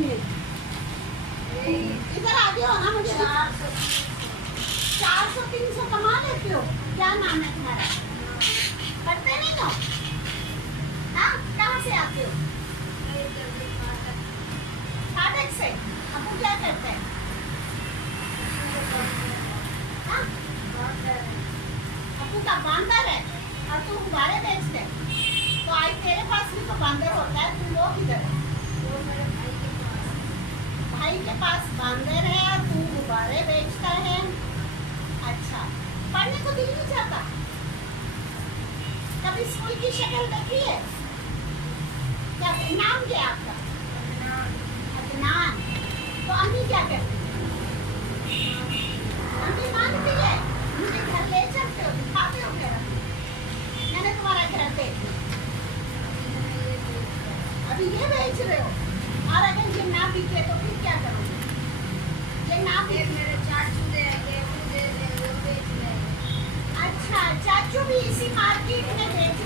Minute, इधर आ जाओ ना। मुझे 400-300 कमा लेते हो। क्या नाम है तुम्हारा? पढ़ते नहीं हो? हाँ, कहाँ से आते हो? फाटक से। अबू क्या करते हैं? हाँ? अबू का बांदर है और तू गुब्बारे बेचते है। तो आज तेरे पास भी तो बांदर होता है, तुम लोग किधर है? भाई के पास बांदर है और तू गुब्बारे बेचता है। अच्छा, पढ़ने को दिल नहीं चाहता? कभी स्कूल की शक्ल देखी है? क्या नाम क्या आपका? अदनान। तो अम्मी क्या करती है? अम्मी मांगती है, मुझे घर ले चलते हो, दिखाते हो मेरा, मैंने तुम्हारा घर देख लिया। अभी ये बेच रहे हो, और अगर ये ना बिके तो फिर क्या करोगे? ये ना बिके, मेरे चाचू दे अच्छा, चाचू भी इसी मार्केट में बेच